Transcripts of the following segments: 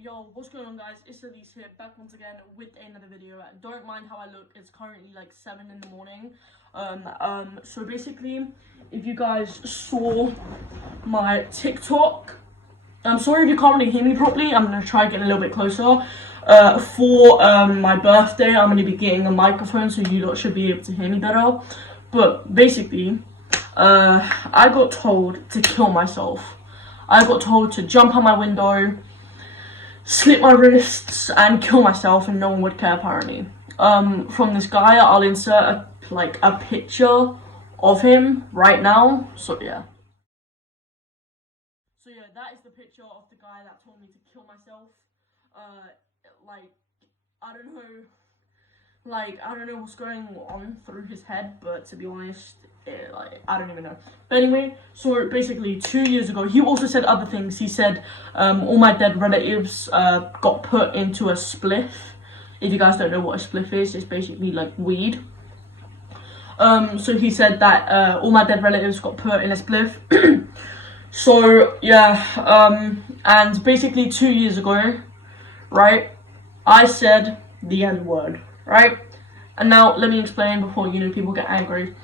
Yo, what's going on, guys? It's Elise here, back once again with another video. Don't mind how I look, it's currently like 7 in the morning. So basically, if you guys saw my TikTok, I'm sorry if you can't really hear me properly. I'm gonna try getting a little bit closer. For my birthday, I'm gonna be getting a microphone, so you lot should be able to hear me better. But basically, I got told to kill myself. I got told to jump out my window, slit my wrists, and kill myself, and no one would care apparently. From this guy, I'll insert a picture of him right now. So yeah. So yeah, that is the picture of the guy that told me to kill myself. I don't know what's going on through his head, but to be honest, I don't even know. But anyway, so basically 2 years ago, he also said other things. He said all my dead relatives got put into a spliff. If you guys don't know what a spliff is, it's basically like weed. So he said that all my dead relatives got put in a spliff. So yeah, and basically 2 years ago, right, I said the N-word, right? And now let me explain before people get angry.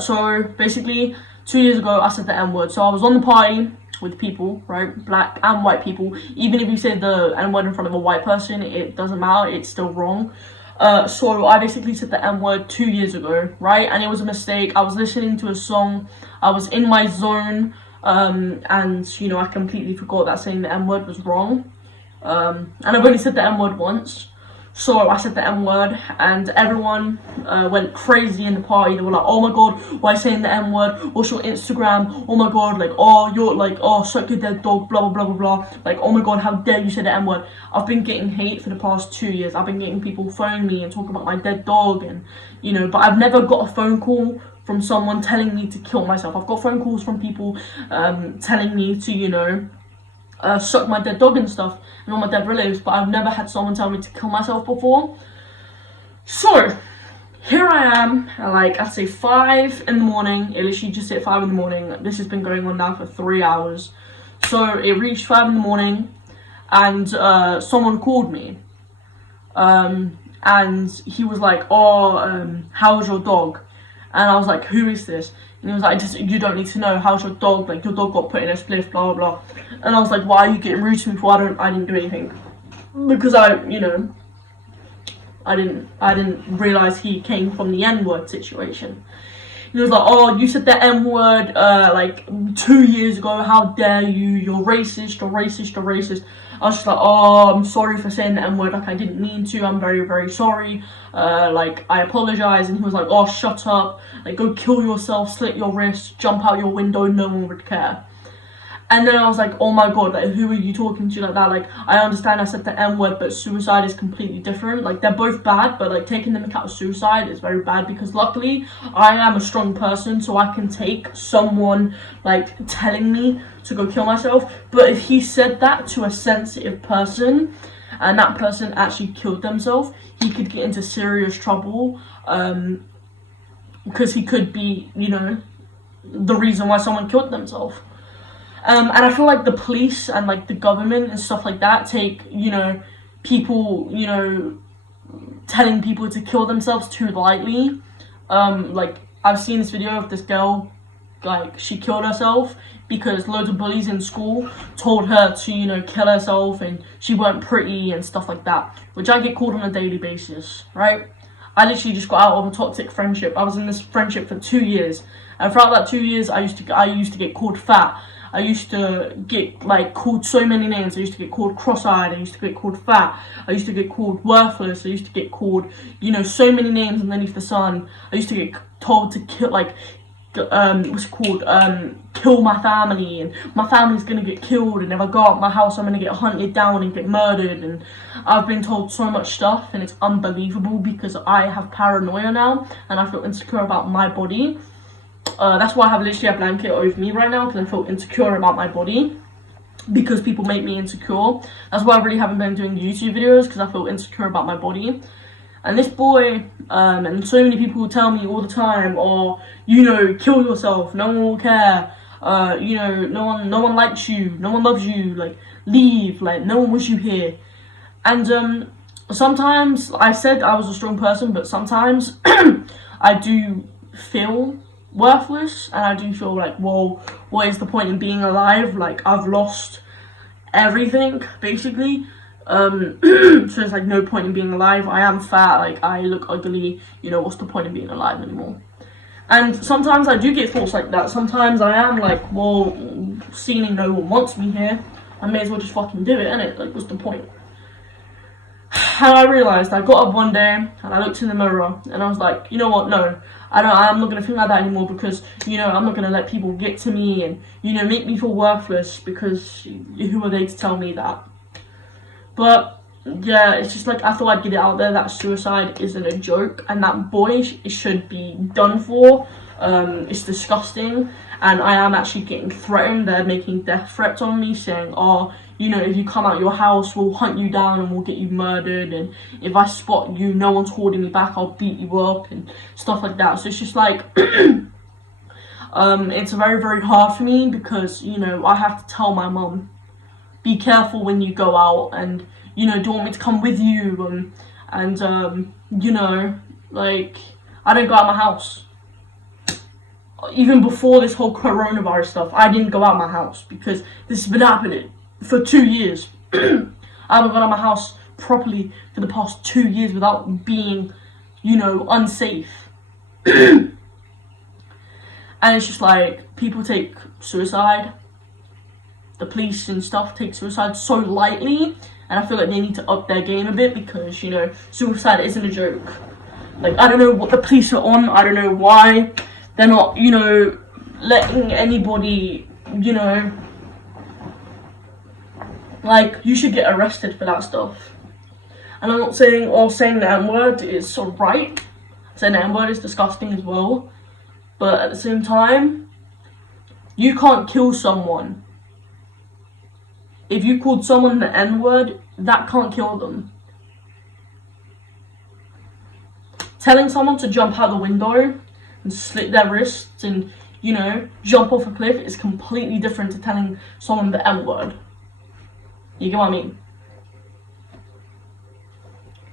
So basically 2 years ago I said the N-word. So I was on the party with people, right, black and white people. Even if you say the N-word in front of a white person, it doesn't matter, it's still wrong. So I basically said the N-word 2 years ago, right? And it was a mistake. I was listening to a song, I was in my zone, and I completely forgot that saying the N-word was wrong. And I've only said the N-word once. So I said the N-word, and everyone went crazy in the party. They were like, oh my god, why are you saying the N-word? What's your Instagram? Oh my god, like, oh, you're like, oh, suck your dead dog, blah, blah, blah, blah, blah. Like, oh my god, how dare you say the N-word? I've been getting hate for the past 2 years. I've been getting people phone me and talk about my dead dog, and, but I've never got a phone call from someone telling me to kill myself. I've got phone calls from people telling me to, suck my dead dog and stuff, and all my dead relatives, but I've never had someone tell me to kill myself before. So here I am at I'd say 5 in the morning. It literally just hit 5 in the morning. This has been going on now for 3 hours. So it reached 5 in the morning, and someone called me, and he was like, oh, how's your dog? And I was like, who is this? And he was like, you don't need to know. How's your dog? Like, your dog got put in a spliff, blah, blah, blah. And I was like, why are you getting rude to me for? I didn't do anything. Because I didn't realize he came from the N-word situation. He was like, oh, you said the N-word, 2 years ago. How dare you? You're racist, you're racist, you're racist. I was just like, oh, I'm sorry for saying the N-word, I didn't mean to, I'm very, very sorry, I apologize. And he was like, oh, shut up, go kill yourself, slit your wrist, jump out your window, no one would care. And then I was like, oh my god, who are you talking to like that? I understand I said the N-word, but suicide is completely different. They're both bad, but taking the mick out of suicide is very bad, because luckily I am a strong person, so I can take someone telling me to go kill myself. But if he said that to a sensitive person, and that person actually killed themselves, he could get into serious trouble, because he could be, the reason why someone killed themselves. And I feel like the police and the government and stuff like that take, people, telling people to kill themselves too lightly. I've seen this video of this girl, she killed herself because loads of bullies in school told her to, kill herself, and she weren't pretty and stuff like that, which I get called on a daily basis, right? I literally just got out of a toxic friendship. I was in this friendship for 2 years, and throughout that 2 years, I used to get called fat. I used to get called so many names. I used to get called cross-eyed. I used to get called fat. I used to get called worthless. I used to get called, so many names underneath the sun. I used to get told to kill, kill my family, and my family's gonna get killed, and if I go out my house I'm gonna get hunted down and get murdered. And I've been told so much stuff, and it's unbelievable, because I have paranoia now, and I feel insecure about my body. That's why I have literally a blanket over me right now, because I feel insecure about my body, because people make me insecure. That's why I really haven't been doing YouTube videos, because I feel insecure about my body. And this boy, and so many people tell me all the time, oh, kill yourself, no one will care, no one likes you, no one loves you, leave, like no one wants you here. And sometimes I said I was a strong person, but sometimes I do feel worthless, and I do feel like, well, what is the point in being alive? Like, I've lost everything basically. So there's like no point in being alive. I am fat, like I look ugly, you know, what's the point in being alive anymore? And sometimes I do get thoughts like that. Sometimes I am like, well, seeing no one wants me here, I may as well just fucking do it, innit? Like, what's the point? And I realised, I got up one day and I looked in the mirror and I was like, you know what, no, I'm not going to think like that anymore, because, you know, I'm not going to let people get to me and, you know, make me feel worthless, because who are they to tell me that? But yeah, it's just like, I thought I'd get it out there that suicide isn't a joke, and that boy should be done for. It's disgusting, and I am actually getting threatened. They're making death threats on me, saying, oh, you know, if you come out your house, we'll hunt you down and we'll get you murdered, and if I spot you, no one's holding me back, I'll beat you up, and stuff like that. So it's just like, it's very, very hard for me, because, you know, I have to tell my mum, be careful when you go out, and, you know, do you want me to come with you? And you know, like, I don't go out my house. Even before this whole coronavirus stuff, I didn't go out my house, because this has been happening for 2 years. I haven't gone out my house properly for the past 2 years without being, you know, unsafe. And it's just like, people take suicide, the police and stuff take suicide so lightly, and I feel like they need to up their game a bit, because, you know, suicide isn't a joke. Like, I don't know what the police are on, I don't know why they're not, you know, letting anybody, you know, like, you should get arrested for that stuff. And I'm not saying, saying the N-word is so right, saying the N-word is disgusting as well, but at the same time, you can't kill someone. If you called someone the N-word, that can't kill them. Telling someone to jump out the window and slit their wrists and, you know, jump off a cliff is completely different to telling someone the N-word. You get what I mean?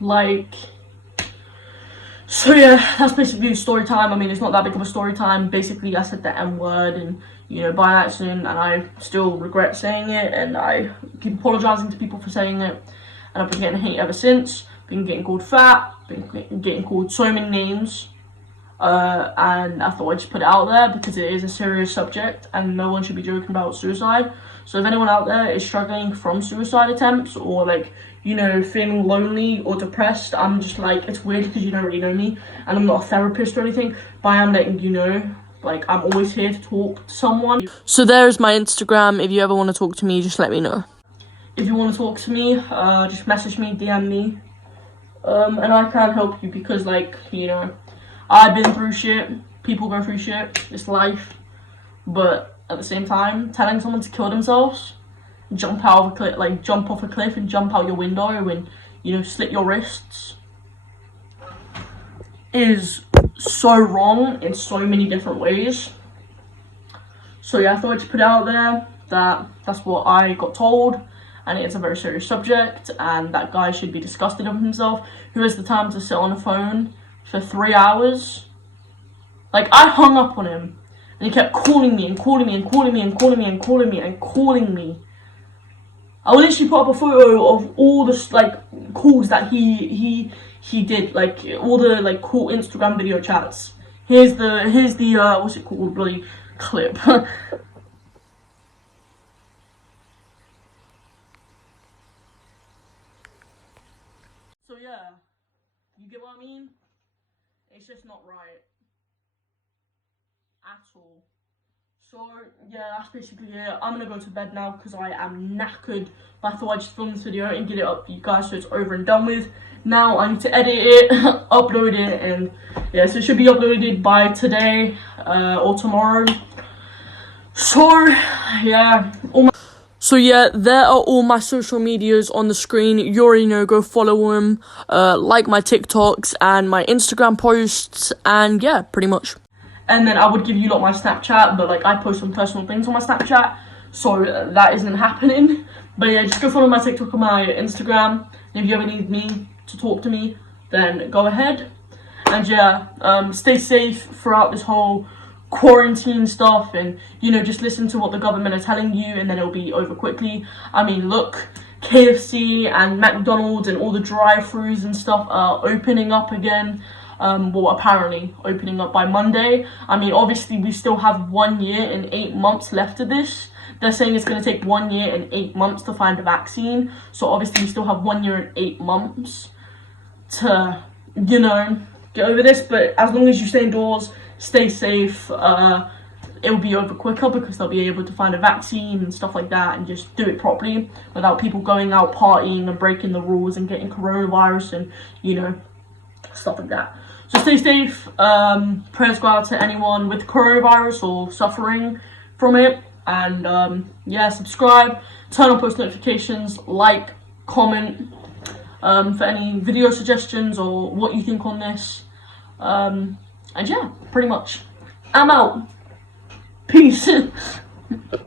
Like, so yeah, that's basically the story time. I mean, it's not that big of a story time. Basically, I said the N-word, and, you know, by accident, and I still regret saying it, and I keep apologising to people for saying it, and I've been getting hate ever since. Been getting called fat, been getting called so many names, and I thought I'd just put it out there, because it is a serious subject, and no one should be joking about suicide. So if anyone out there is struggling from suicide attempts, or, like, you know, feeling lonely or depressed, I'm just like, it's weird because you don't really know me, and I'm not a therapist or anything, but I am letting you know, like, I'm always here to talk to someone. So there's my Instagram. If you ever want to talk to me, just let me know. If you want to talk to me, just message me, DM me, and I can help you, because, like, you know, I've been through shit, people go through shit, it's life, but at the same time, telling someone to kill themselves, jump out of a cliff, like, jump off a cliff and jump out your window and, you know, slit your wrists, is so wrong in so many different ways. So yeah, I thought I'd just put it out there that that's what I got told, and it's a very serious subject, and that guy should be disgusted of himself. Who has the time to sit on a phone for 3 hours? Like, I hung up on him, and he kept calling me and calling me and calling me and calling me and calling me and calling me. I will literally put up a photo of all the, like, calls that he did, like, all the, like, cool Instagram video chats. Here's the what's it called, bloody clip. So yeah, you get what I mean? It's just not right at all. So yeah, that's basically it. I'm gonna go to bed now because I am knackered, but I thought I'd just film this video and get it up for you guys so it's over and done with. Now I need to edit it, upload it, and yeah, so it should be uploaded by today or tomorrow. So yeah, so yeah, there are all my social medias on the screen. You already know, go follow them, like my TikToks and my Instagram posts, and yeah, pretty much. And then I would give you lot my Snapchat, but, like, I post some personal things on my Snapchat, so that isn't happening. But yeah, just go follow my TikTok and my Instagram. And if you ever need me to talk to me, then go ahead. And yeah, stay safe throughout this whole quarantine stuff, and you know, just listen to what the government are telling you, and then it'll be over quickly. I mean, look, KFC and McDonald's and all the drive-thrus and stuff are opening up again. Well, apparently opening up by Monday. I mean, obviously we still have 1 year and 8 months left of this. They're saying it's going to take 1 year and 8 months to find a vaccine. So obviously we still have 1 year and 8 months to, you know, get over this. But as long as you stay indoors, stay safe, it'll be over quicker, because they'll be able to find a vaccine and stuff like that, and just do it properly without people going out partying and breaking the rules and getting coronavirus and, you know, stuff like that. So stay safe. Prayers go out to anyone with coronavirus or suffering from it. And yeah, subscribe, turn on post notifications, like, comment for any video suggestions or what you think on this. And yeah, pretty much. I'm out. Peace.